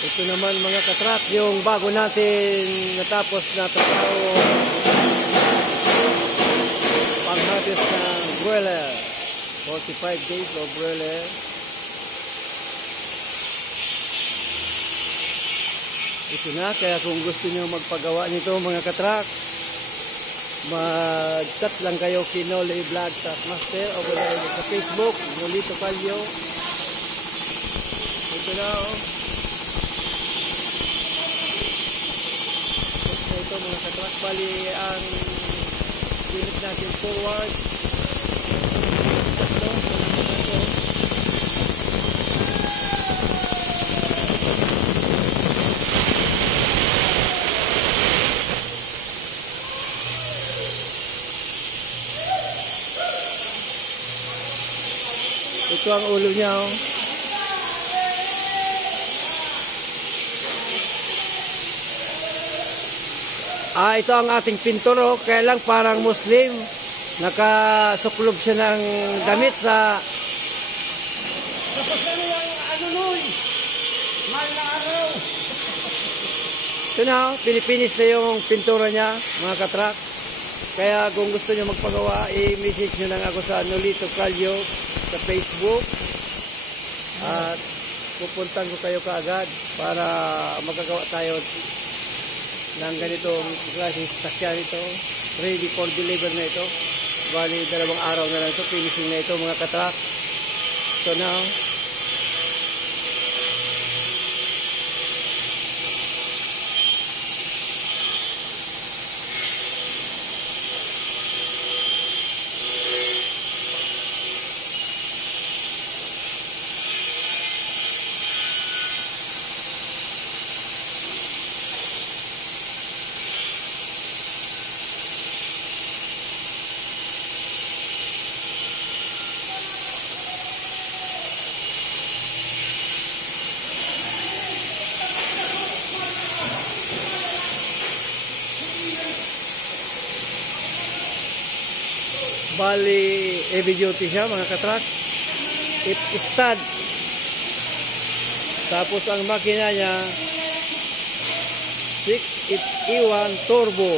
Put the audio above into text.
Ito naman mga katrak, yung bago natin natapos na trabaho pang-harvest ng broiler. 45 days of broiler. Ito na, kaya kung gusto nyo magpagawa nito mga katrak, mag-chat lang kayo kay Noli Vlog Master o sa Facebook, Nolito Calio. Ito na oh. Ito mga katrak, bali ang unit natin forward. Tatlo, ito. Ito ang ulo niya oh. Ito ang ating pintor oh. Kaya lang parang Muslim. Nakasuklob siya ng damit sa tapos ano yung ano nun? Mahal na araw. Ito na oh. Pinipinis na yung pintura niya mga katrak. Kaya kung gusto nyo magpagawa, i-message nyo lang ako sa Nolito Calio sa Facebook at pupuntan ko kayo kaagad para magagawa tayo ng ganitong klaseng sasakyan ito. Ready for deliver na ito. Bali, 2 araw na lang ito. Finishing na ito mga katrak. So now, bali, heavy duty siya mga katrak. Stud. Tapos ang makina niya 6 E1 turbo.